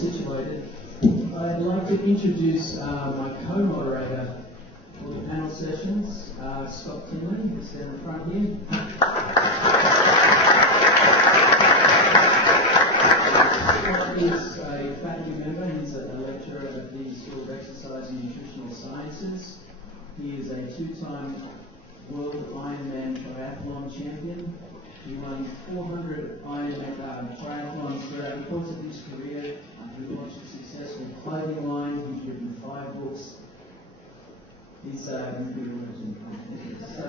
situated, I'd like to introduce my co-moderator for the panel sessions, Scott Tinley, who's down in front here. Scott is a faculty member. He's a lecturer at the School of Exercise and Nutritional Sciences. He is a two-time World Ironman triathlon champion. He won 400 Ironman triathlons throughout the course of his career. He launched a successful clothing line. He's written 5 books. He's going to be a legend. So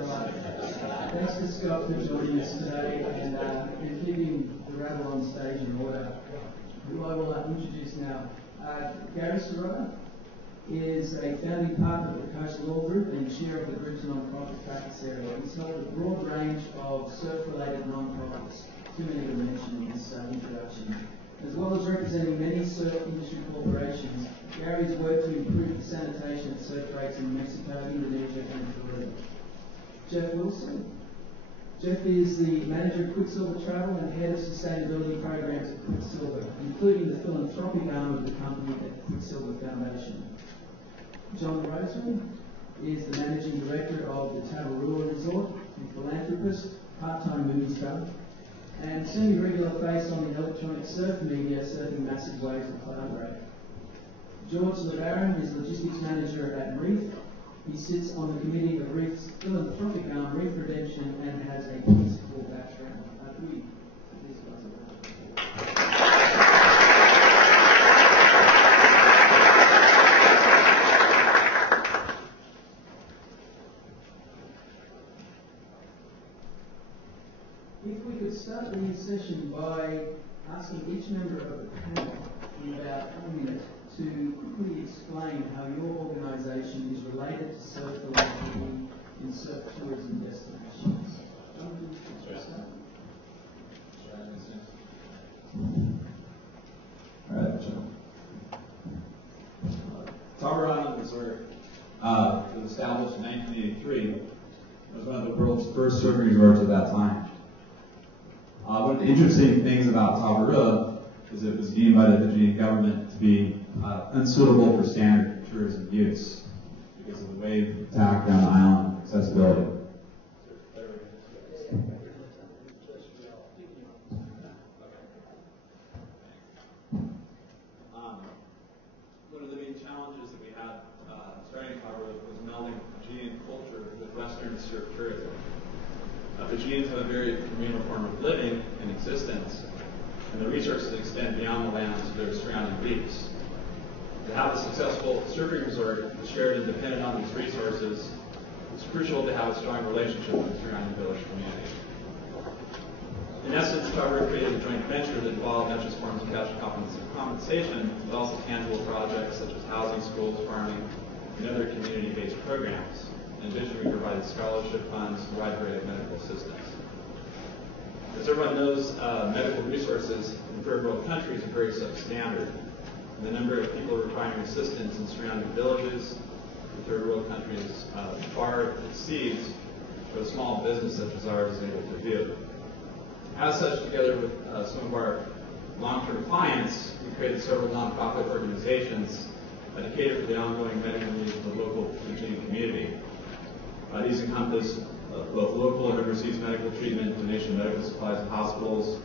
thanks to Scott for joining us today and keeping the rabble on stage in order. Who I will introduce now. Gary Sirota is a founding partner of the Coast Law Group and chair of the group's non-profit practice area. He's held a broad range of surf-related non-profits, too many to mention in this introduction. As well as representing many surf industry corporations, Gary's worked to improve the sanitation at surf breaks in Mexico, Indonesia and Peru. Jeff Wilson. Jeff is the manager of Quiksilver Travel and head of sustainability programs at Quiksilver, including the philanthropic arm of the company at Quiksilver Foundation. John Roseman is the managing director of the Tavarua Resort, a philanthropist, part-time movie star, and semi-regular face on the electronic surf media, surfing massive waves of cloud rate. George LeBarron is logistics manager at Reef. He sits on the committee of Reef's philanthropic arm, Reef Redemption, and has a peaceful background. If we could start the new session by asking each member of the panel in about 1 minute to quickly explain how your organisation is related to surf philanthropy in surf tourism destinations. Jonathan, could you start? All right, Tavarua Resort was established in 1983. It was one of the world's first surfing resorts at that time. One of the interesting things about Tavarua is it was deemed by the Fijian government to be unsuitable for standard tourism use because of the wave attack down the island accessibility. One of the main challenges that we had starting Tavarua was melding Fijian culture with Western surf tourism. Fijians have a very communal form of living and existence, and the resources extend beyond the lands of their surrounding reefs. To have a successful surfing resort shared and dependent on these resources, it's crucial to have a strong relationship with the surrounding village community. In essence, Tavarua created a joint venture that involved not just forms of cash compensation, but also tangible projects such as housing, schools, farming, and other community-based programs. In addition, we provided scholarship funds and a wide array of medical assistance. As everyone knows, medical resources in third world countries are very substandard. And the number of people requiring assistance in surrounding villages in third world countries far exceeds what a small business such as ours is able to do. As such, together with some of our long-term clients, we created several nonprofit organizations that cater for the ongoing medical needs of the local Fijian community. These encompass both local and overseas medical treatment, donation of medical supplies to hospitals,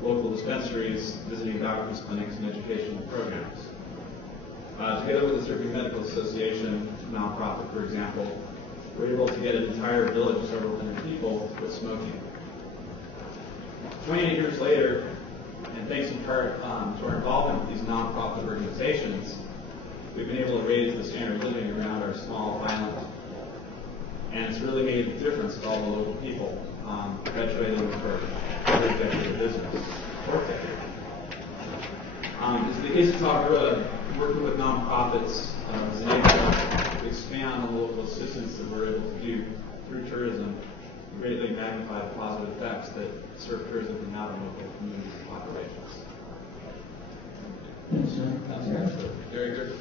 local dispensaries, visiting doctors, clinics, and educational programs. Together with the Surfing Medical Association nonprofit, for example, we're able to get an entire village of several hundred people to quit smoking. 28 years later, and thanks in part to our involvement with these nonprofit organizations, we've been able to raise the standard of living around our small island. And it's really made a difference to all the local people, perpetuating for every decade of business, fourth decade. In the case of Tavarua, working with nonprofits has enabled us to expand on the local assistance that we're able to do through tourism and greatly magnify the positive effects that surf tourism can have on local communities and populations. Very good.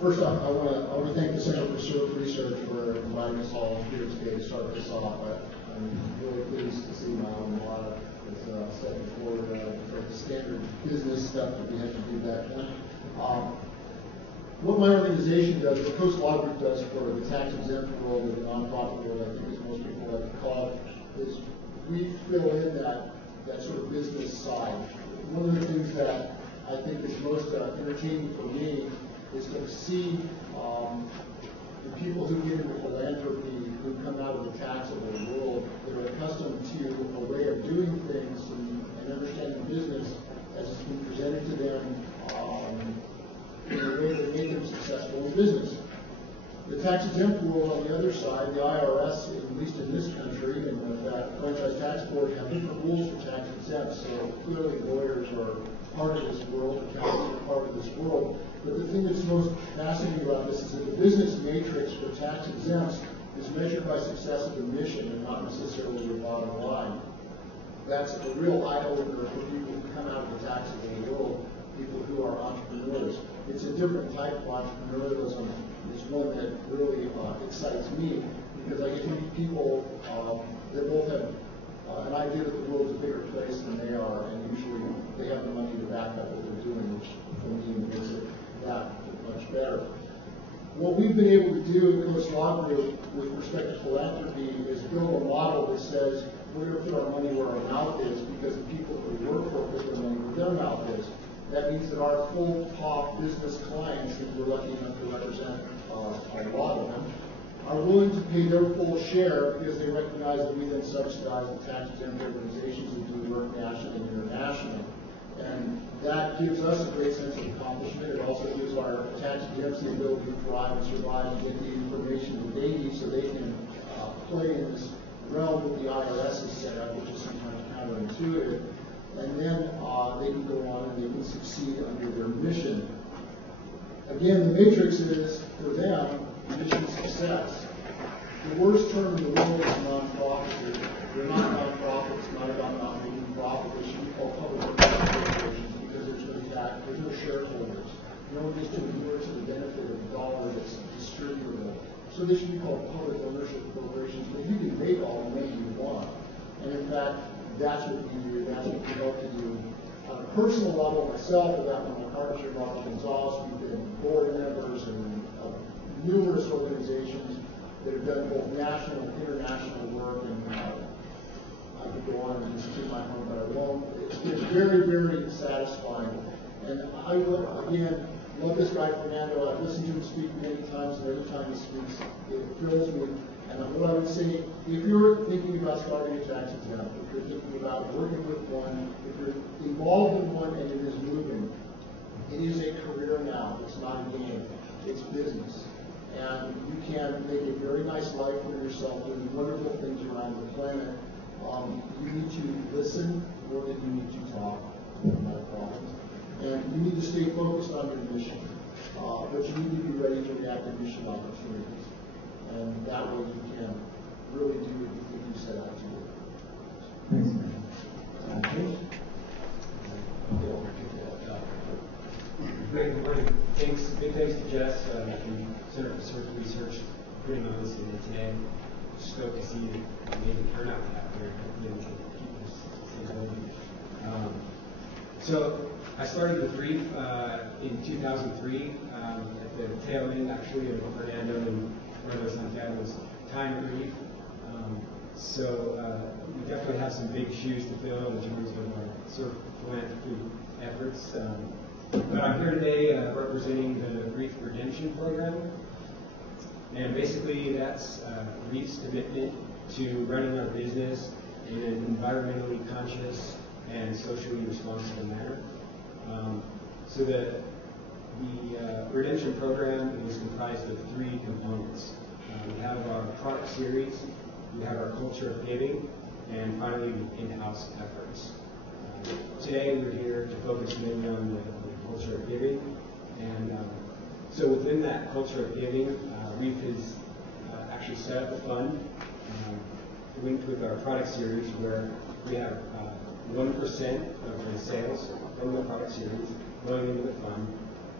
First off, I want to thank the Center for Surf Research for inviting us all here today to start this off. I'm really pleased to see my alma mater is setting forward the standard business stuff that we had to do back then. What my organization does, what Coast Law Group does for the tax-exempt world or the nonprofit world, I think as most people like to call it, is we fill in that sort of business side. One of the things that I think is most entertaining for me is to see the people who get into philanthropy, who come out of the taxable world, that are accustomed to a way of doing things and understanding business as it's been presented to them in a way that made them successful in business. The tax-exempt world on the other side, the IRS, at least in this country, and the Franchise Tax Board have different rules for tax-exempt, so clearly lawyers are part of this world, accountants are part of this world. But the thing that's most fascinating about this is that the business matrix for tax-exempts is measured by success of the mission and not necessarily the bottom line. That's a real eye-opener for people who come out of the taxable world, people who are entrepreneurs. It's a different type of entrepreneurialism. It's one that really excites me because I get to meet people that both have an idea that the world's a bigger place than they are, and usually they have the money to back up what they're doing, which for me makes it that much better. What we've been able to do at Coast Law Group with respect to philanthropy is build a model that says we're going to put our money where our mouth is because the people that we work for put their money where their mouth is. That means that our full top business clients, and we're lucky enough to represent a lot of them, are willing to pay their full share because they recognize that we then subsidize the tax-exempt organizations that do work nationally and internationally. And that gives us a great sense of accomplishment. It also gives our tax-exempts the ability to thrive and survive and get the information that they need so they can play in this realm that the IRS has set up, which is sometimes counterintuitive. And then they can go on and they can succeed under their mission. Again, the matrix is, for them, mission success. The worst term in the world is nonprofit. They're not nonprofit. It's not about not making profit. They should be called public corporations because there's no shareholders. No one gets to inure to the benefit of the dollar that's distributable. So they should be called public ownership corporations. But you can make all the money you want. And in fact, that's what we do. That's what we hope to do. On a personal level, myself, with that one, partnership with Gonzalez, we've been board members and numerous organizations that have done both national and international work. And I could go on and just keep my home, but I won't. It's been very, very satisfying. And I will, again, love this guy, Fernando. I've listened to him speak many times, and every time he speaks, it fills me. And what I would say, if you're thinking about starting a tax exempt, if you're thinking about working with one, if you're involved in one and it is moving, it is a career now. It's not a game. It's business. And you can make a very nice life for yourself doing wonderful things around the planet. You need to listen more than you need to talk. And you need to stay focused on your mission. But you need to be ready to react to mission opportunities. And that way you can really do what you think you set out to do. Thanks, man. Great morning. Thanks. Big thanks to Jess from Center for Surf Research for putting on this event today. Stoked to see the amazing turnout out here. Hopefully we can keep this going. So I started with Reef in 2003 at the tail end actually of Fernando and Santiago's time at Reef. So we definitely have some big shoes to fill in terms of our surf philanthropy efforts. But I'm here today representing the Reef Redemption Program. And basically that's Reef's commitment to running our business in an environmentally conscious and socially responsible manner. So the Redemption Program is comprised of three components. We have our product series, we have our culture of giving, and finally in-house efforts. Today we're here to focus mainly on the culture of giving, and so within that culture of giving, Reef has actually set up a fund linked with our product series where we have 1% of the sales from the product series going into the fund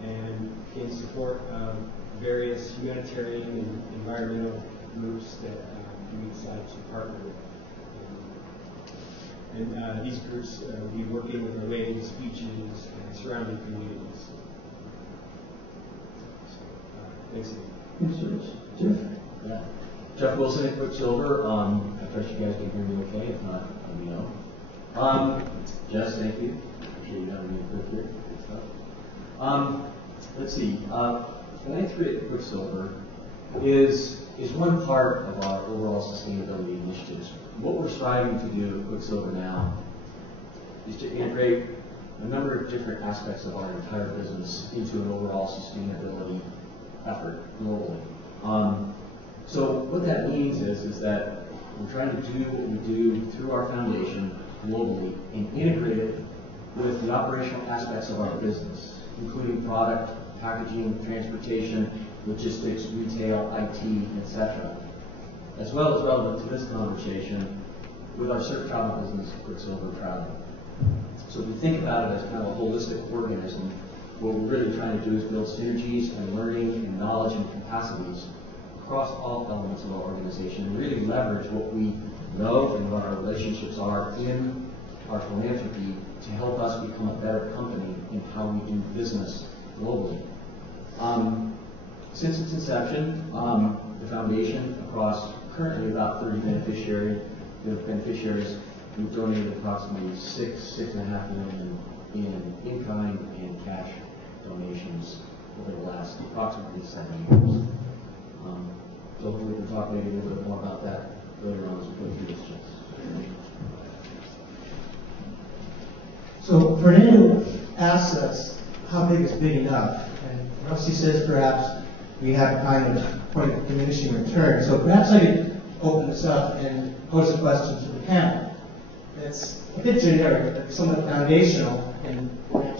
and in support of various humanitarian and environmental groups that we decide to partner with. And these groups will be working with related speeches, surrounding communities. Thanks. Jeff? Yeah. Jeff Wilson at Quiksilver. I trust you guys can hear me okay. If not, let me know. Jess, thank you. Appreciate you having me quick here. Good stuff. Let's see. Philanthropy at Quiksilver is one part of our overall sustainability initiatives. What we're striving to do at Quiksilver now is to integrate a number of different aspects of our entire business into an overall sustainability effort globally. So what that means is that we're trying to do what we do through our foundation globally and integrate it with the operational aspects of our business, including product, packaging, transportation, logistics, retail, IT, etc. As well as relevant to this conversation with our surf travel business, Quiksilver Travel. So if we think about it as kind of a holistic organism, what we're really trying to do is build synergies and learning and knowledge and capacities across all elements of our organization and really leverage what we know and what our relationships are in our philanthropy to help us become a better company in how we do business globally. Since its inception, the foundation across currently about 30 beneficiaries, we've donated approximately $6.5 million in kind and cash donations over the last approximately 7 years. So hopefully we can talk maybe a little bit more about that later on as we go through this. So Fernando asks us, how big is big enough? And Rusty says perhaps we have a kind of point of diminishing return. So perhaps I could open this up and pose a question to the panel. It's a bit generic, but somewhat foundational and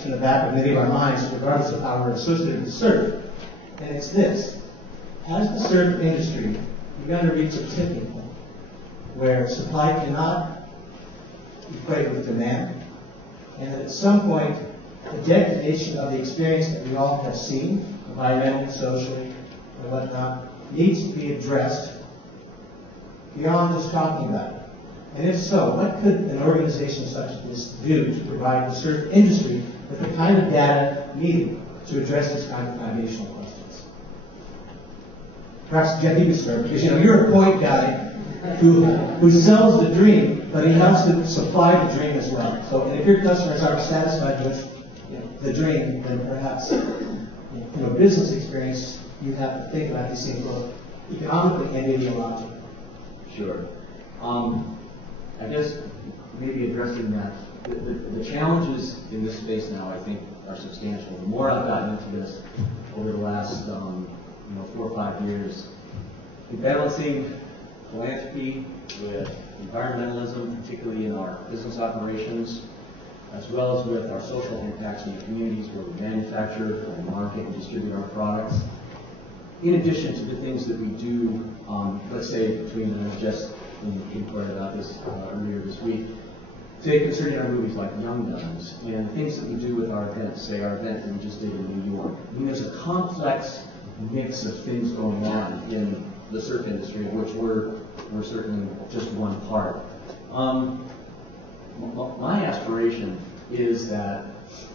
in the back of many of our minds, regardless of how we're associated with surf. And it's this. Has the surf industry begun to reach a tipping point where supply cannot equate with demand, and that at some point the degradation of the experience that we all have seen, environmentally, socially, and whatnot, needs to be addressed beyond just talking about it? And if so, what could an organization such as this do to provide the surf industry with the kind of data needed to address this kind of foundational questions? Perhaps Jeff, you can start, because you're a point guy who sells the dream, but he helps to supply the dream as well. So, and if your customers aren't satisfied with the dream, then perhaps from a business experience, you have to think about these things both economically and ideologically. Sure. I guess maybe addressing that, the challenges in this space now, I think, are substantial. The more I've gotten into this over the last 4 or 5 years, in balancing philanthropy with environmentalism, particularly in our business operations, as well as with our social impacts in the communities where we manufacture and market and distribute our products. In addition to the things that we do, let's say between, and just inquired about this earlier this week, say concerning our movies like Young Guns and things that we do with our events, say our event that we just did in New York. I mean, there's a complex mix of things going on in the surf industry, of which we're certainly just one part. My aspiration is that,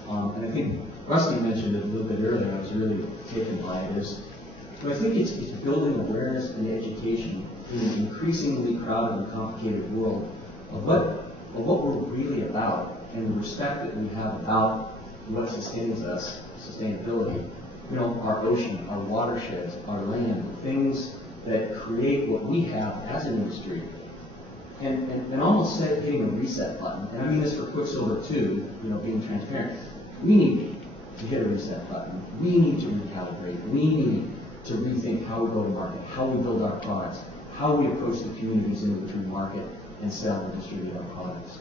and I think Rusty mentioned it a little bit earlier, I was really taken by it, is I think it's building awareness and education in an increasingly crowded and complicated world of what we're really about and the respect that we have about what sustains us, sustainability. Our ocean, our watersheds, our land, things that create what we have as an industry. And almost hitting a reset button. And I mean this for Quiksilver too, being transparent. We need to hit a reset button. We need to recalibrate. We need to rethink how we go to market, how we build our products, how we approach the communities in which we market and sell and distribute our products.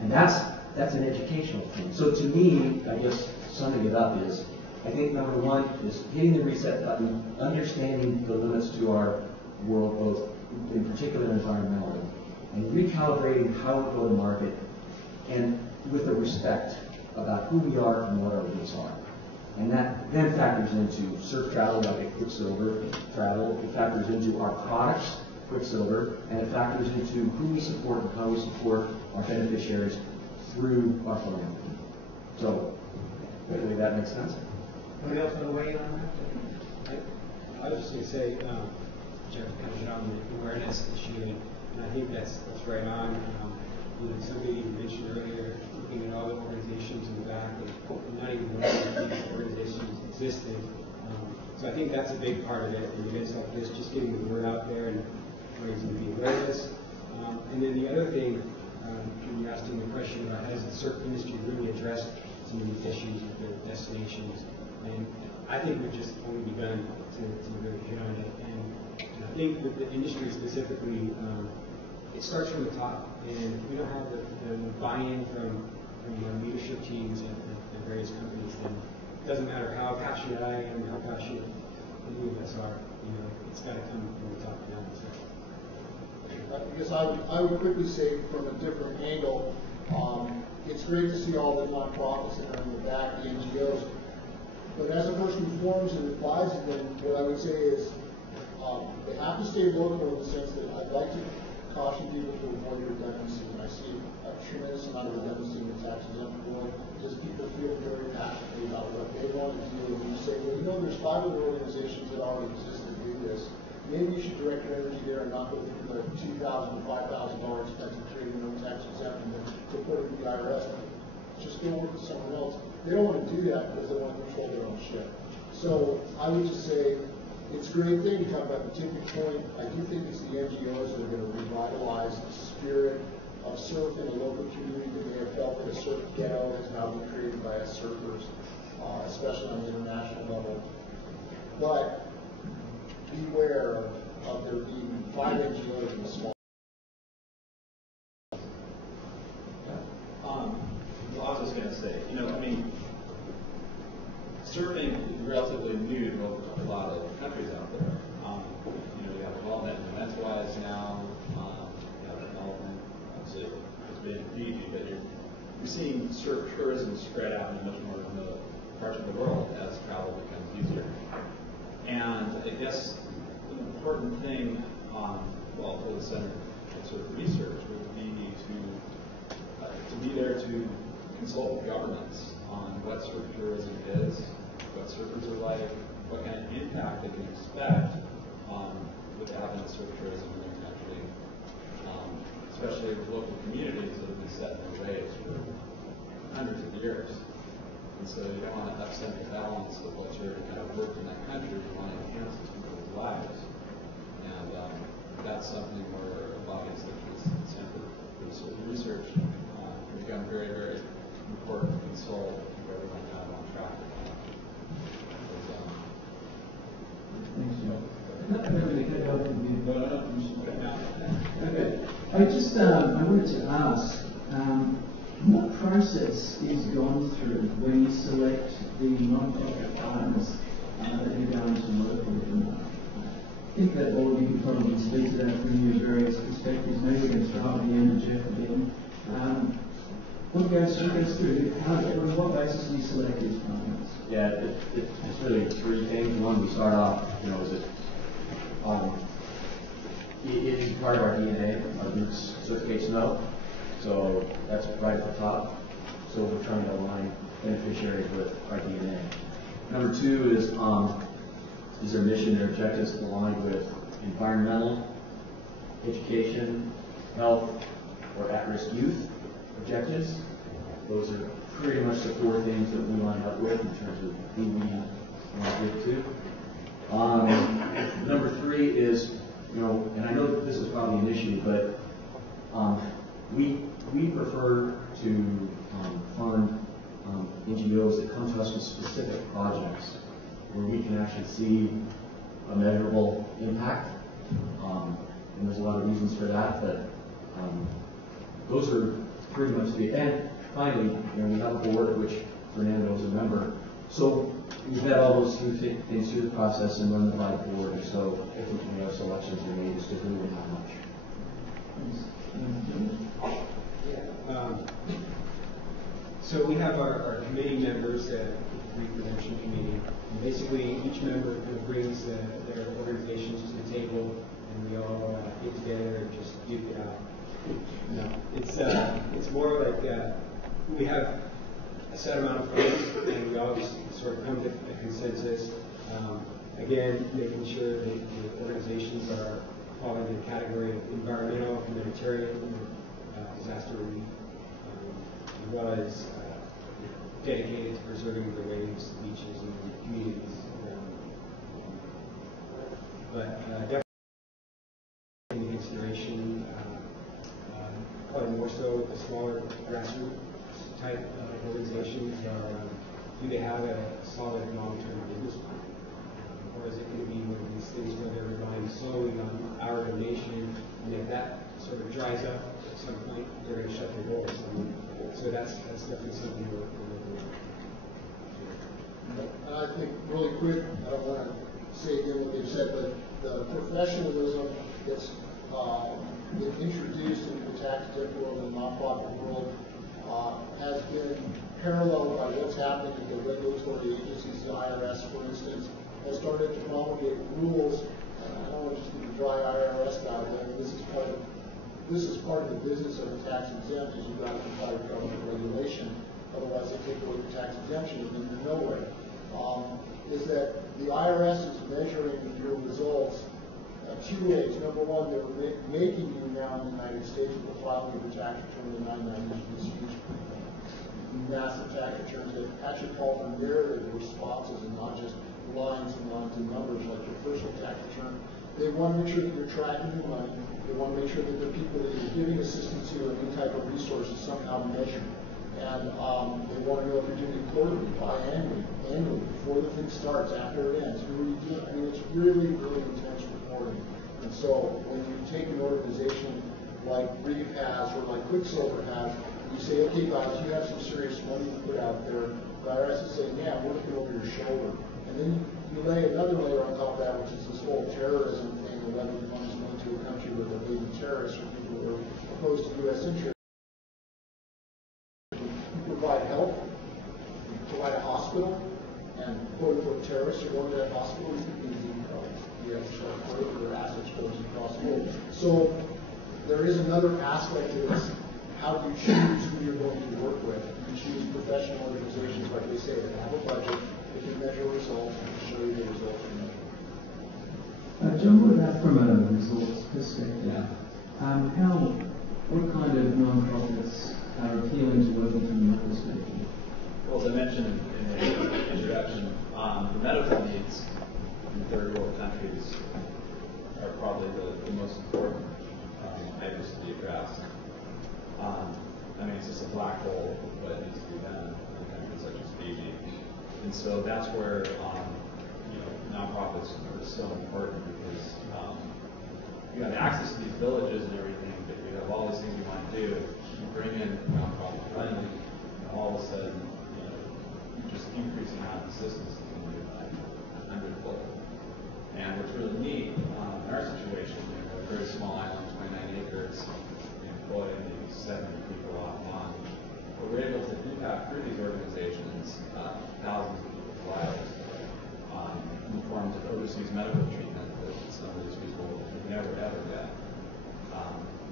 And that's an educational thing. So to me, I guess summing it up is, I think number one is hitting the reset button, understanding the limits to our world, both in particular environmentally, and recalibrating how we go to market, and with a respect about who we are and what our roots are. And that then factors into surf travel, like Quiksilver travel. It factors into our products, Quiksilver, and it factors into who we support and how we support our beneficiaries through our philanthropy. So hopefully that makes sense. Anybody else want to weigh in on that? I was just going to say, Jeff kind of hit on the awareness issue, and I think that's right on. Somebody mentioned earlier, looking at all the organizations in the back, and not even knowing that these organizations existed. So I think that's a big part of it, in events like this, just getting the word out there and raising the awareness. And then the other thing, you asked him the question about has the surf industry really addressed some of these issues with their destinations, and I think we've just only begun to really hit on it. And I think that the industry specifically, it starts from the top, and we don't have the buy-in from leadership teams and various companies, then it doesn't matter how passionate I am, how passionate any of us are, it's got to come from the top down. So. I guess I would quickly say from a different angle, it's great to see all the nonprofits that are in the back, the NGOs. But as a person who forms and advises them, what I would say is they have to stay local in the sense that I'd like to caution people to avoid redundancy. And I see a tremendous amount of redundancy in the tax exempt world because people feel very passionately about what they want to do. And you say, well, there's 5 other organizations that already exist that do this. Maybe you should direct your energy there and not go through the $2,000 to $5,000 expensive trade and no tax exempt and then report it to the IRS. Just go work with someone else. They don't want to do that because they want to control their own shit. So I would just say it's a great thing to talk about the tipping point. I do think it's the NGOs that are going to revitalize the spirit of surf in a local community that may have felt that a surf ghetto has now been created by us surfers, especially on the international level. But beware of there being 5 NGOs in a small. Well, I was just going to say, surfing is relatively new to a lot of countries out there. We have development and events-wise now. Development, obviously, it's been Fiji, but you're seeing surf tourism spread out in much more remote parts of the world as travel becomes easier. And I guess an important thing, for the Center for Surf Research would be to be there to consult with governments on what surf tourism is, what surfers are like, what kind of impact they can expect with having surf tourism in their country, especially with local communities that have been set in their ways for hundreds of years. And so you don't want to upset the balance of what's already kind of worked in that country. You want to enhance people's lives. And that's something where bodies such as the Center for Surf Research become very, very important to consult and keep everyone kind of on track. Thanks, Joe. Okay. I wanted to ask, what process is gone through when you select the non-profit partners that you're going to work with? I think that all of you can probably speak to that from your various perspectives. Maybe we can start with the end of Jeff again. What goes through? On what basis do you select these partners? Yeah, it's really 3 things. One, we start off, it is part of our DNA, our roots certificates know. So that's right at the top. So we're trying to align beneficiaries with our DNA. Number 2 is their mission, their objectives aligned with environmental, education, health, or at-risk youth objectives. Those are pretty much the 4 things that we line up with in terms of who we want to give to. Number 3 is, and I know that this is probably an issue, but we prefer to fund NGOs that come to us with specific projects where we can actually see a measurable impact. And there's a lot of reasons for that, but those are pretty much the end. Finally, we have a board of which Fernando is a member. So we vet all those things through the process and run them by the board. And so ultimately our selections are made as to who and how much. So we have our committee members at the Reef Redemption Committee. And basically, each member kind of brings their organizations to the table, and we all get together and just duke it out. It's more like we have a set amount of funds, and we always sort of come to a consensus. Again, making sure that the organizations are falling in the category of environmental, humanitarian, disaster relief, as well as dedicated to preserving the waves, the beaches, and the communities. But definitely into consideration, probably more so the smaller grassroots type organizations are, do they have a solid long-term business plan? Or is it going to be one of these things where they're relying solely on our donation, and if that sort of dries up at some point, they're going to shut their doors? So that's definitely something we're looking at. And I think really quick, I don't want to say again what they've said, but the professionalism that's been introduced into the tax-exempt world and the nonprofit world has been paralleled by what's happening at the regulatory agencies. The IRS, for instance, has started to promulgate rules. I don't want to just be the dry IRS guy, but this is part of the business of the tax exempt, is you've got to comply with government regulation. Otherwise, they take away the tax exemption and then you're nowhere. Is that the IRS is measuring your results two ways. Number one, they're making you now in the United States with the filing of your tax return in 990, these huge, massive tax returns that actually call for narrative responses and not just lines and lines and numbers like your personal tax return. They want to make sure that you're tracking your money. They want to make sure that the people that you're giving assistance to and any type of resources somehow measured. And they want to know if you're doing it quarterly, biannually, before the thing starts, after it ends. Who are you doing? I mean, it's really, really intense reporting. And so when you take an organization like Reef has or like Quiksilver has, you say, okay, guys, you have some serious money to put out there. The IRS is saying, yeah, I'm looking over your shoulder. And then you lay another layer on top of that, which is this whole terrorism thing, the level of funds going to a country with a baby terrorists or people who are opposed to U.S. interests. Provide help, you provide a hospital, and quote-unquote terrorists are going to that hospital, you have to start putting their assets frozen across the world. So there is another aspect to this. How do you choose who you're going to work with? You choose professional organizations, like they say, that have a budget, that can measure results, and show you the results you measure. John, what about from a results perspective? What kind of non-profits are appealing to working from your perspective? Well, as I mentioned in the introduction, the medical needs in third world countries are probably the most important items to be addressed. I mean, it's just a black hole of what needs to be done in countries such as Fiji. And so that's where nonprofits are so important, because you have access to these villages and everything, but you have all these things you want to do. You bring in nonprofit funding, and all of a sudden, just increasing amount of assistance can do that 100-fold. And what's really neat in our situation, we're a very small island, 29 acres, we employ maybe 70 people off and on. But we're able to impact through these organizations thousands of people's lives in forms of overseas medical treatment that some of these people would never ever get.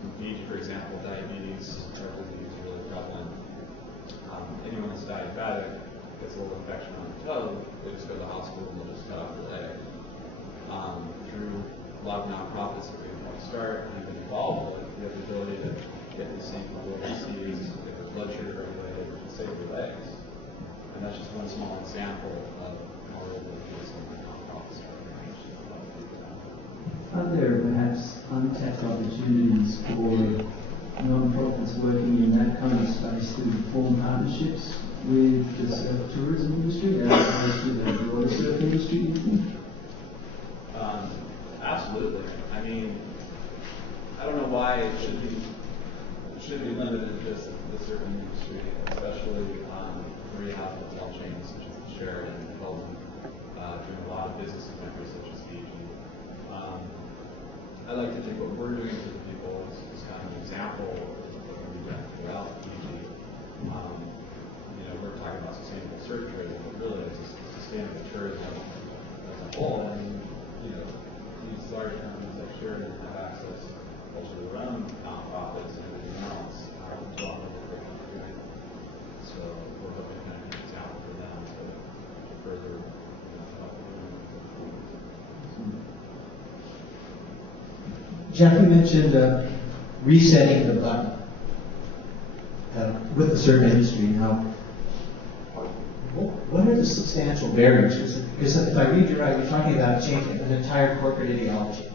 In Fiji, for example, diabetes, heart disease is really prevalent. Anyone that's diabetic gets a little infection on the toe, they just go to the hospital and they'll just cut off their leg. Through a lot of nonprofits that we can help start and been involved with, we have the ability to get these things from overseas, get their blood sugar regulated, and save their legs. And that's just one small example of how we're able to do some of the nonprofits. Are there perhaps untapped opportunities for non-profits working in that kind of space to form partnerships with the surf tourism industry as opposed to the broader surf industry, do you think? Absolutely. I mean, I don't know why it should be limited to just the surfing industry, especially where you have hotel chains such as the Sheraton and Hilton doing a lot of business in countries such as Fiji. I like to think what we're doing for the people is kind of an example of what we've done throughout Fiji. We're talking about sustainable surf tourism, but really it's sustainable tourism as a whole. I mean, these large companies like Sheraton have access also to their own nonprofits and everything else. So we're hoping to kind of connect out for them to further Jeff, you mentioned resetting the button with the surf industry. Now, what are the substantial barriers? Because if I read you right, you're talking about changing an entire corporate ideology.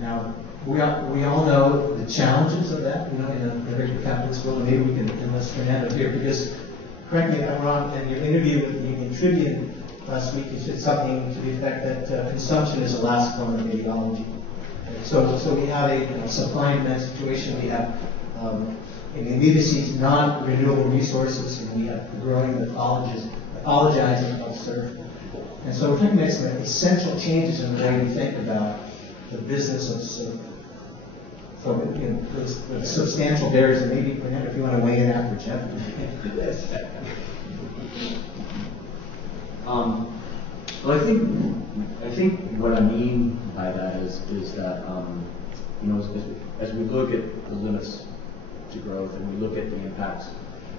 Now, we all know the challenges of that, in a very capitalist world. Maybe we can enlist Fernando here, because, correct me if I'm wrong, in your interview with the Union Tribune last week, you said something to the effect that consumption is the last form of ideology. So we have a supply and demand situation. We have immediacy non-renewable resources, and we have the growing mythologizing of surf. And so we're trying to make some essential changes in the way we think about the business of surf. So with substantial barriers, and maybe Fernando, if you want to weigh in after Jeff. Well, I think what I mean by that is that as we look at the limits to growth and we look at the impacts,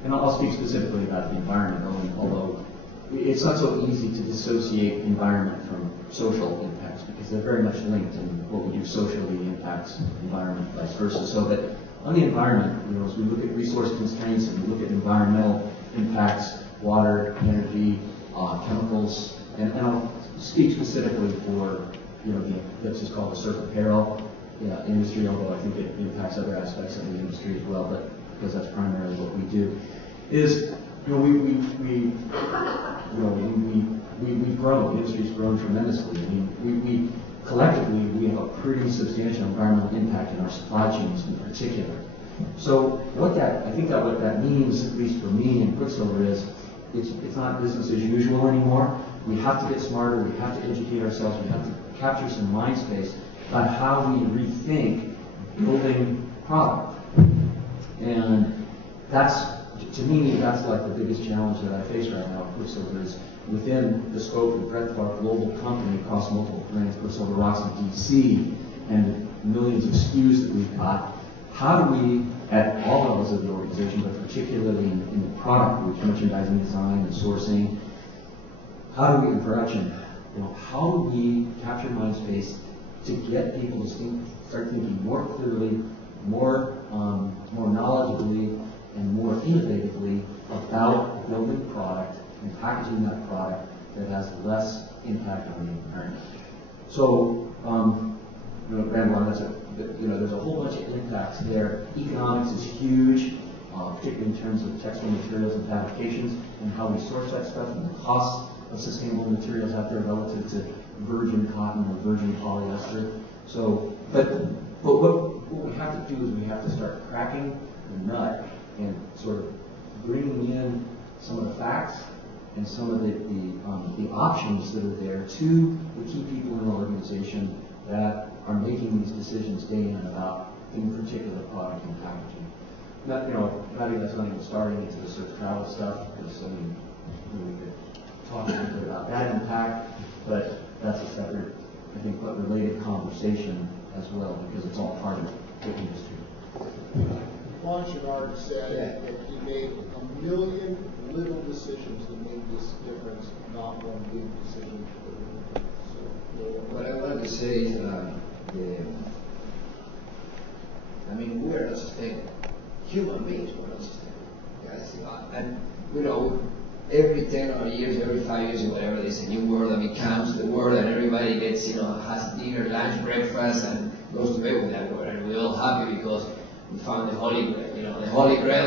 and I'll speak specifically about the environment, although it's not so easy to dissociate environment from social impacts, because they're very much linked, and what we do socially impacts environment, vice versa. So that on the environment, as we look at resource constraints and we look at environmental impacts, water, energy, chemicals, and I'll speak specifically for let's just call it the surf apparel industry, although I think it impacts other aspects of the industry as well, but because that's primarily what we do, is we've grown. The industry's grown tremendously. I mean, we collectively we have a pretty substantial environmental impact in our supply chains in particular. So what that means, at least for me and Quiksilver, is it's not business as usual anymore. We have to get smarter. We have to educate ourselves. We have to capture some mind space about how we rethink building product. And to me, that's like the biggest challenge that I face right now at Quiksilver, is within the scope and breadth of our global company across multiple brands, Quiksilver Rocks in DC, and millions of SKUs that we've got. How do we, at all levels of the organization, but particularly in the product groups, merchandising, design, and sourcing, how do we, in production, how do we capture mind space to get people to start thinking more clearly, more knowledgeably, and more innovatively about building product and packaging that product that has less impact on the environment. So, there's a whole bunch of impacts there. Economics is huge, particularly in terms of textile materials and fabrications, and how we source that stuff, and the cost of sustainable materials out there relative to virgin cotton or virgin polyester. So, but what we have to do is we have to start cracking the nut and sort of bringing in some of the facts and some of the options that are there to the key people in the organization that are making these decisions day in and out in particular product and packaging. That's not even starting into the sort of travel stuff, because we could talk a little bit about that impact, but that's a separate, I think, but related conversation as well, because it's all part of the industry. Blanchard said that he made 1 million little decisions that made this difference, not one big decision. What I want to say is, we're not sustainable. Human beings were not sustainable. Yes, and every 10 years, every 5 years, or whatever, there's a new world that comes to the world, and everybody gets, has dinner, lunch, breakfast, and goes to bed with that word, and we're all happy because we found the Holy Grail. The Holy Grail,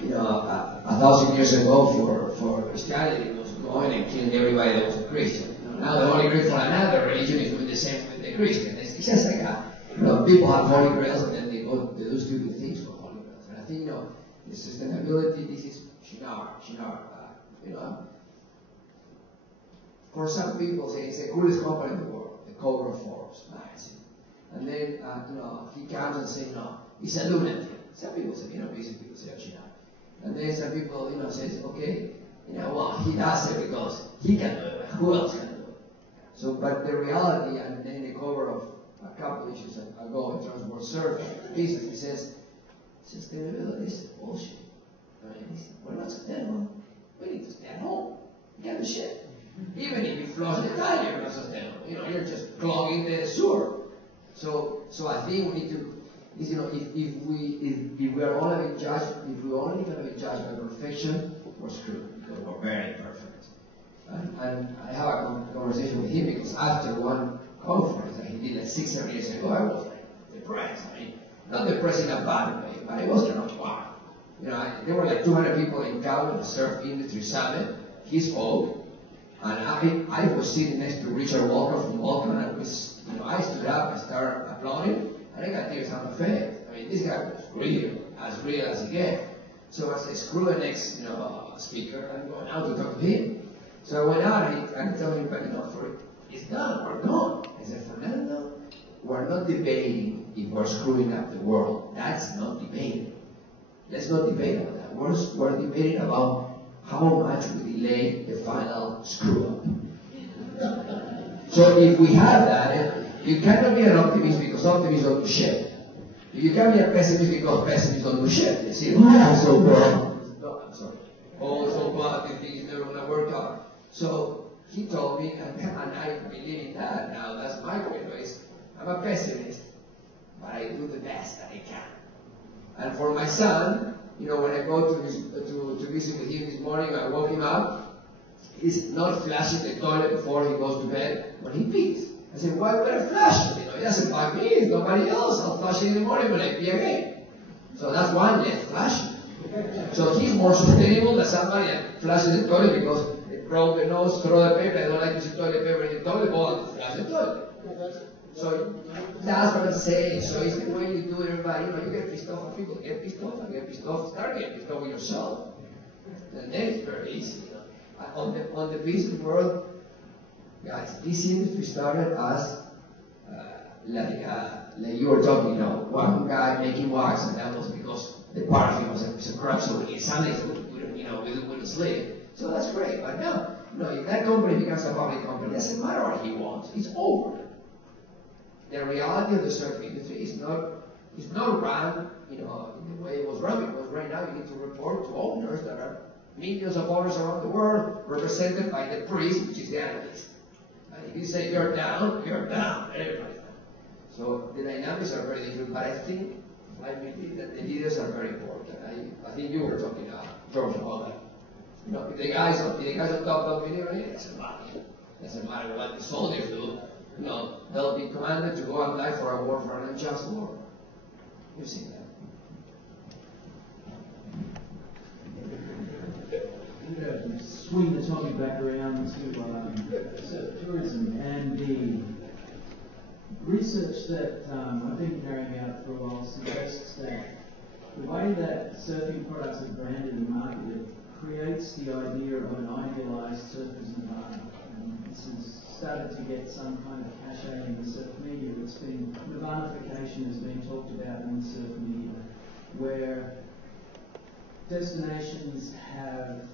1,000 years ago for Christianity was going and killing everybody that was a Christian. Now the Holy Grail for another religion is doing the same with the Christian. It's just like people have Holy Grails and then they do stupid things for Holy Grails. And I think the sustainability, this is Shinar. For some people, say it's the coolest company in the world, the cover of Forbes magazine. And then he comes and says, it's a lunatic. Some people say, busy people say Shinar. And then some people, says, okay, he does it because he can do it. Who else can do it? So, but the reality, and then the cover of a couple issues ago in Transport Surf business, he says, sustainability is bullshit. I mean, we're not sustainable. We need to stay at home. Get the shit. Even if you flush the toilet, you're not sustainable. You know, you're just clogging the sewer. So I think we need to, is, you know, if we are only judged, if we only going to be judged by perfection, we're screwed because we're very imperfect. And I have a conversation with him because after one conference that he did like 6 or 7 years ago, I was like depressed. I mean, not depressed in a bad way, but it was kind of wow. You know, there were like 200 people in Cabo, the surf industry summit. He spoke, and I was sitting next to Richard Walker from Walker, and I stood up and started applauding, and I got tears on my face. I mean, this guy was real as he gets. So I said, screw the next, speaker. I'm going out to talk to him. So I went out and I told him, but it's done. We're gone. I said, Fernando, we're not debating if we're screwing up the world. That's not debating. Let's not debate about that. We're debating about how much we delay the final screw up. So if we have that, you cannot be an optimist because optimists don't do shit. You can be a pessimist because pessimists don't do shit. You see, so no, I'm sorry. Oh, so bad, things never gonna work out. So he told me, and I believe in that now. That's my way. I'm a pessimist, but I do the best that I can. And for my son, when I go to visit with him this morning, I woke him up. He's not flushing the toilet before he goes to bed when he pees. I said, why would I flush? It doesn't bug me, it's nobody else. I'll flush it in the morning when I pee again. So that's one less flushing. So he's more sustainable than somebody that flushes the toilet because they broke the nose, throw the paper, I don't like to see toilet paper in the toilet bowl, and flush the toilet. So that's what I'm saying. So it's the way you do it, everybody. You get pissed off at people, get pissed off, start getting pissed off with yourself. And then it's very easy. On the business world, guys, this industry started as like you were talking, one guy making wax, and that was because the party was a corruption. Sundays we wouldn't sleep. So that's great. But now, if that company becomes a public company, it doesn't matter what he wants. It's over. The reality of the surf industry is not run, in the way it was run, because right now you need to report to owners that are millions of owners around the world, represented by the priest, which is the analyst. And if you say you're down, everybody's down. So the dynamics are very different, but I believe that the leaders are very important. I think you were talking, George, about that. If the guys on top don't believe in it, it doesn't matter what the soldiers do. They'll be commanded to go and die for a war, for an unjust war. You've seen that. I'm going to swing the topic back around to tourism and the research that I've been carrying out for a while suggests that the way that surfing products are branded and marketed creates the idea of an idealized surfer's nirvana. This has started to get some kind of cachet in the surf media. Nirvanification has been talked about in the surf media, where destinations have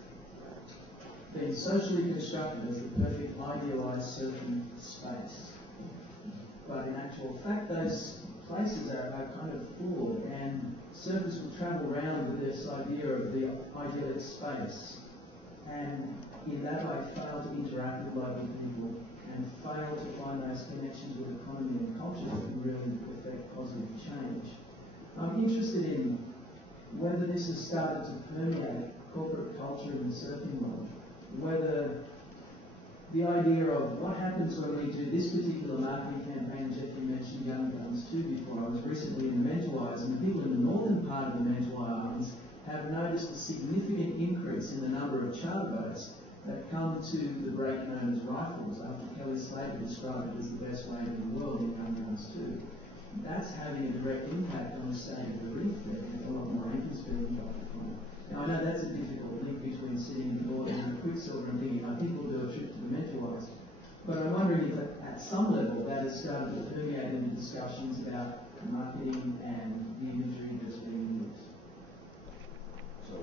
been socially constructed as the perfect idealized surfing space. But in actual fact, those places are kind of full, and surfers will travel around with this idea of the idyllic space, and in that way fail to interact with local people and fail to find those connections with economy and culture that can really affect positive change. I'm interested in whether this has started to permeate corporate culture in the surfing world, whether the idea of what happens when we do this particular marketing campaign. Jeffrey mentioned Young Guns too before. I was recently in the Mentawai, and the people in the northern part of the Mentawai Islands have noticed a significant increase in the number of charter boats that come to the break known as Rifles, after Kelly Slater described it as the best wave in the world in Young Guns too. That's having a direct impact on the state of the reef there, with a lot more anchors being dropped from it. Now, I know that's a difficult link between sitting in Gordon and Quiksilver and thinking, I think we'll do a trip to the Mentawai. But I'm wondering if at some level that has started to permeate into discussions about marketing and the imagery that's being used. So,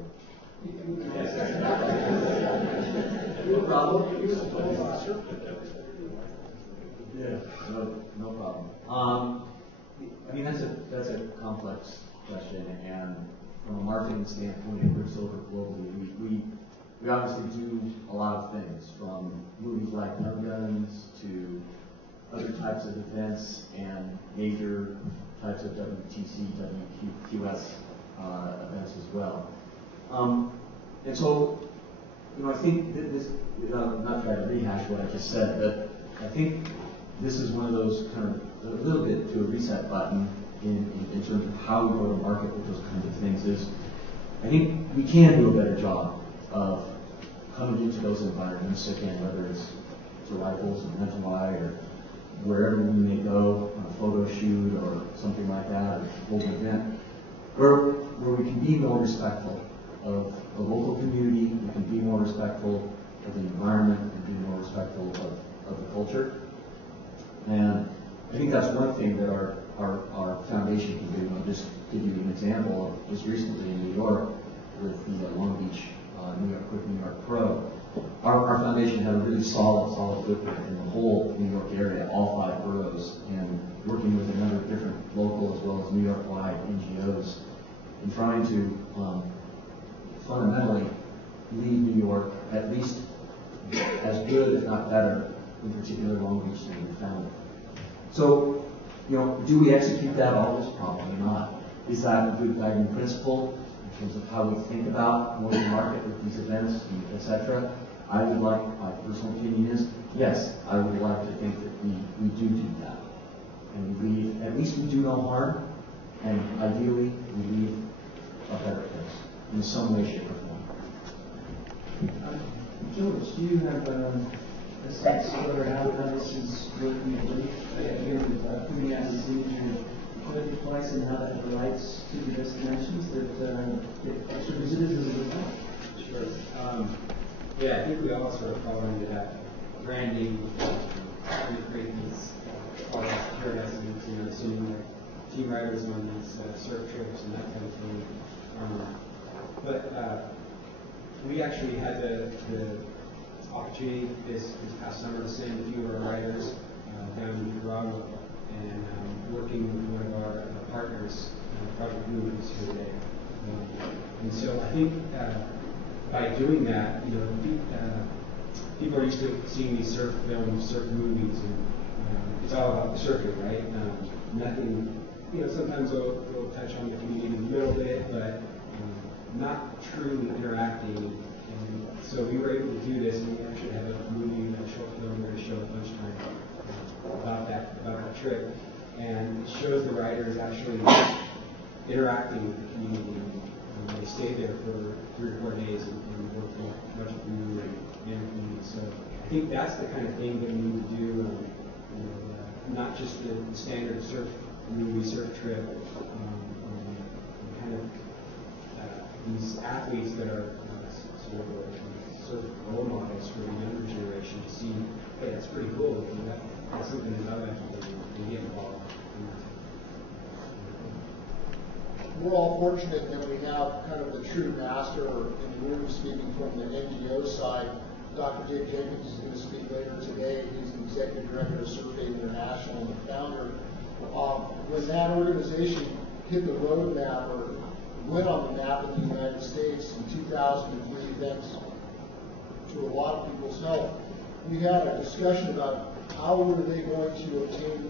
No problem. yeah, no problem. That's a complex question, and from a marketing standpoint at Quiksilver globally. We obviously do a lot of things, from movies like Young Guns to other types of events and major types of WTC, WQS events as well. And so, I think that this, I'm not trying to rehash what I just said, but I think this is one of those kind of, a little bit to a reset button in terms of how we go to market with those kinds of things is, I think we can do a better job of coming into those environments, again, whether it's to rifles and Mentawai or wherever we may go on a photo shoot or something like that, or a whole event, where we can be more respectful of the local community, we can be more respectful of the environment, and be more respectful of the culture. And I think that's one thing that our foundation can do. I'll just give you an example of just recently in New York with the Long Beach New York Pro. Our foundation had a really solid footprint in the whole New York area, all 5 boroughs, and working with a number of different local as well as New York-wide NGOs in trying to fundamentally leave New York at least as good, if not better, in particular Long Beach than we found it. So, do we execute that always? Probably not. Is that a good guiding principle in terms of how we think about going to market with these events, etc.? I would like, my personal opinion is, yes, I would like to think that we do that. And we leave, at least we do no harm, and ideally we leave a better place in some way, shape, or form. George, do you have a sense for how this is working at Reef? Again, with putting out this imagery of marketplace and how that relates to the destinations that get extra visitors as a result? Sure. Yeah, I think we all sort of fall into that branding, trying to create these pure estimates, seeing like team riders on these surf trips and that kind of thing. But we actually had the opportunity this past summer to send a few of our riders down to Tavarua and working with one of our partners, Project Movies here today. And so I think by doing that, people are used to seeing these surf films, surf movies, and it's all about the surfing, right? Nothing, sometimes they'll touch on the community in the middle of it, but not truly interacting. And so we were able to do this, and we actually have a movie, a short film we're going to show at lunchtime about that trip. And it shows the riders actually interacting with the community. They stay there for 3 or 4 days and work with much of the community and the community. So I think that's the kind of thing that we need to do, not just the standard surf movie, surf trip, kind of these athletes that are sort of surf role models for the younger generation to see, hey, that's pretty cool. That's something that other people can get involved in. We're all fortunate that we have kind of the true master in the room speaking from the NGO side. Dr. Dave Jenkins is going to speak later today. He's the executive director of Surfing International and the founder. When that organization hit the roadmap or went on the map in the United States in 2003, thanks to a lot of people's help, we had a discussion about how were they going to obtain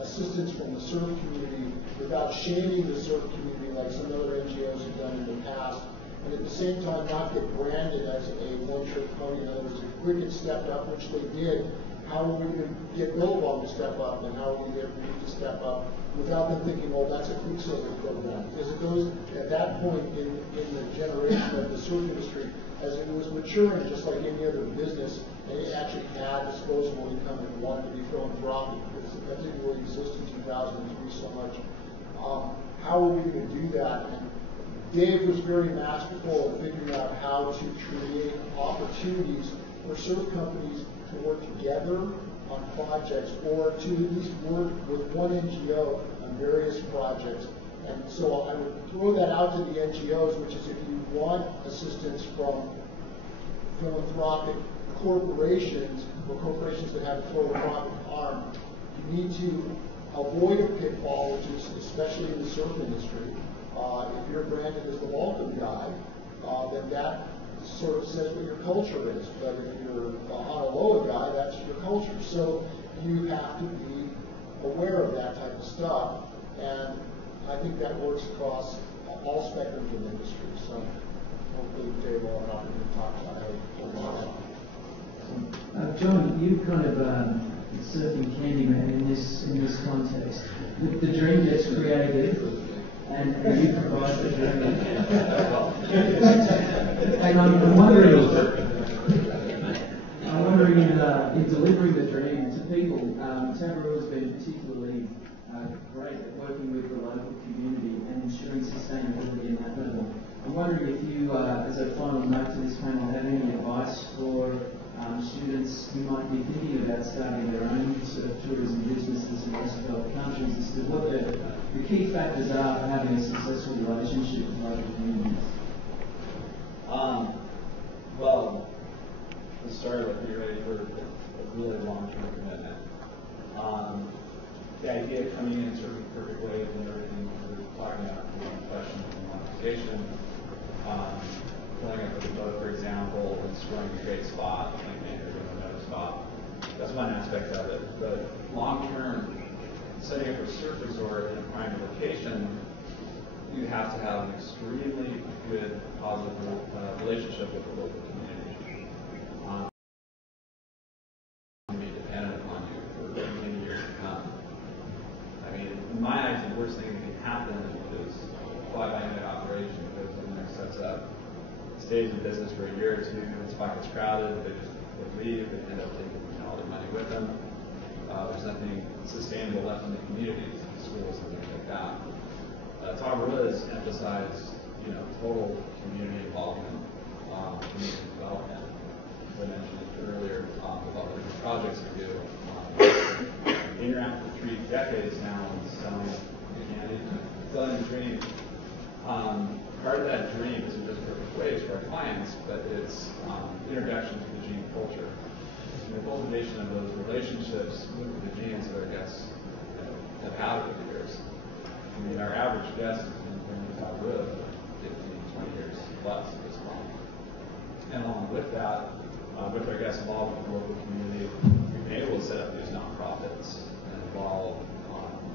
assistance from the surf community without shaming the surf community like some other NGOs have done in the past, and at the same time not get branded as a one-trick pony. In other words, if Quick stepped up, which they did, how are we going to get Billabong to step up, and how are we going to get Reef to step up without them thinking, oh, that's a Quiksilver program? Because it goes at that point in the generation of the surf industry, as it was maturing just like any other business, and it actually had disposable income and wanted to be philanthropic, because that didn't really exist in 2003 so much. How are we going to do that? And Dave was very masterful in figuring out how to create opportunities for surf companies to work together on projects, or to at least work with one NGO on various projects. And so I would throw that out to the NGOs, which is if you want assistance from philanthropic corporations or corporations that have a philanthropic arm, you need to avoid a pitfall, which is especially in the surf industry, If you're branded as the welcome guy, then that sort of says what your culture is. But if you're a Honolulu guy, that's your culture. So you have to be aware of that type of stuff. And I think that works across all spectrums of industry. So hopefully Dave will have an opportunity to talk about it. John, you kind of surfing Candyman in this context. The dream gets created, and you provide the dream. And I'm wondering in delivering the dream to people, Tavarua has been particularly great at working with the local community and ensuring sustainability in that level. I'm wondering if you, as a final note to this panel, have any advice for students who might be thinking about starting their own sort of tourism businesses in most developed countries as to what the key factors are for having a successful relationship with local communities. Well, to start with, you're ready for a really long-term commitment. The idea of coming in sort of perfect way and everything we're talking about, the question of monetization, pulling up with a boat, for example, and scoring a great spot, and you're going to another spot. That's one aspect of it. But long-term, setting up a surf resort in a prime location, you have to have an extremely good, positive relationship with the local community. Be dependent upon you for many years to come. I mean, in my eyes, the worst thing that can happen is fly-by-night operation that goes in there, sets up, stays in business for a year or two, the spot gets crowded, they leave, they end up taking all their money with them. There's nothing sustainable left in the communities, schools and things like that. Tavarua has emphasized, total community involvement, community development. As I mentioned earlier, with all the different projects we do. Been around for 3 decades now and selling the dream. Part of that dream isn't just perfect ways for our clients, but it's introduction to the Fijian culture. And the cultivation of those relationships with the Fijians that our guests have had over the years. I mean, our average guest has been in Tavarua for 15, 20 years plus at this point. And along with that, with our guests involved with the local community, we've been able to set up these nonprofits and involve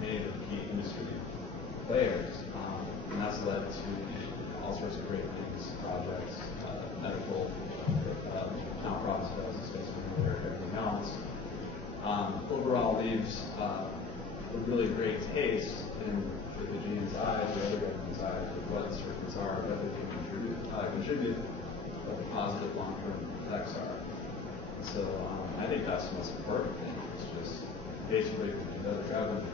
many of the key industry players. And that's led to all sorts of great things, projects, medical, nonprofits, everything else. Overall leaves a really great taste in the Fijian's eyes, or other government's eyes, of what circuits are, what they can contribute, what the positive long-term effects are. So I think that's the most important thing. It's just basically with other governments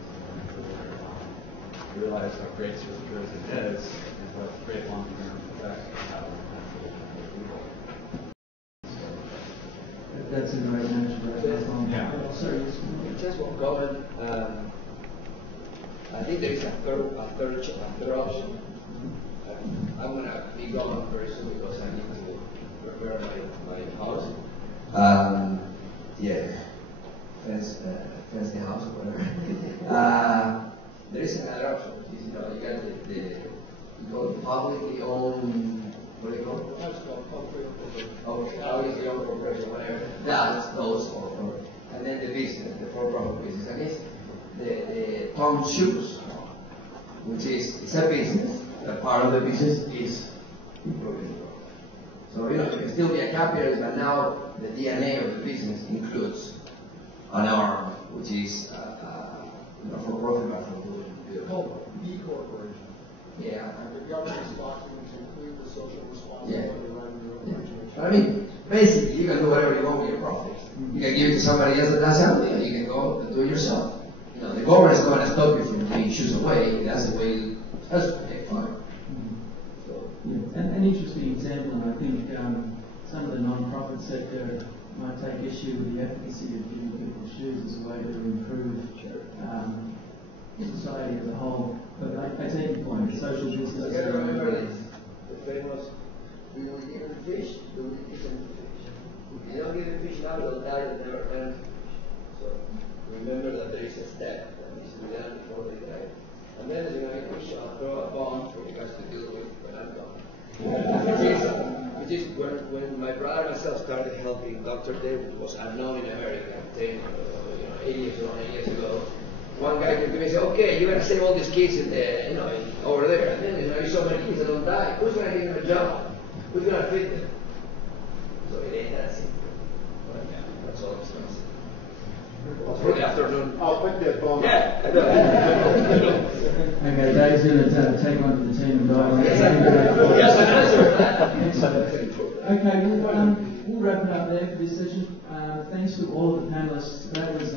realize how great surf tourism is and what great long-term effects it can have on the people. That's a great answer. Yeah. Sorry. Just one comment. I think there is a third option. I'm gonna be gone very soon because I need to prepare my house. Fence the house, whatever. There is another option, which is, you got you call it publicly owned, what do you call it? That's called Publicly owned corporation, whatever. That's those, and then the business, the for-profit business. And it's the Tom Shoes, which is, it's a business. A part of the business is improving the world. So, you can still be a capitalist, but now the DNA of the business includes an arm, which is for-profit, but for good. called B Corporation. Yeah. And the government's documents include the social responsibility revenue. But I mean, basically, you can do whatever you want with your profits. You can give it to somebody else that does something, or you can go and do it yourself. The government is going to stop you from taking shoes away. That's the way that's to make fun. So, an interesting example, and I think some of the non-profit sector might take issue with the efficacy of giving people shoes as a way to improve society as a whole. But I take your point, social justice. you got to remember this. The famous, we will give them fish, we will give them fish. If you don't give them fish now, they'll die and never learn to fish. So remember that there is a step that needs to be done before they die. And then, we shall throw a bomb for you guys to deal with when I'm gone. Which is when my brother and myself started helping Dr. David, was unknown in America, 8 years ago. One guy came to me and said, okay, you're going to save all these kids in the, over there. And then there's so many kids that don't die. Who's going to give them a job? Who's going to feed them? So it ain't that simple. But yeah, that's all it's going to say. For the afternoon. I'll put that bomb. Yeah, I know. Okay, Dave's going to take on to the team and dive. Yes, I answered. Okay, we'll wrap it up there for this session. Thanks to all of the panelists. That was a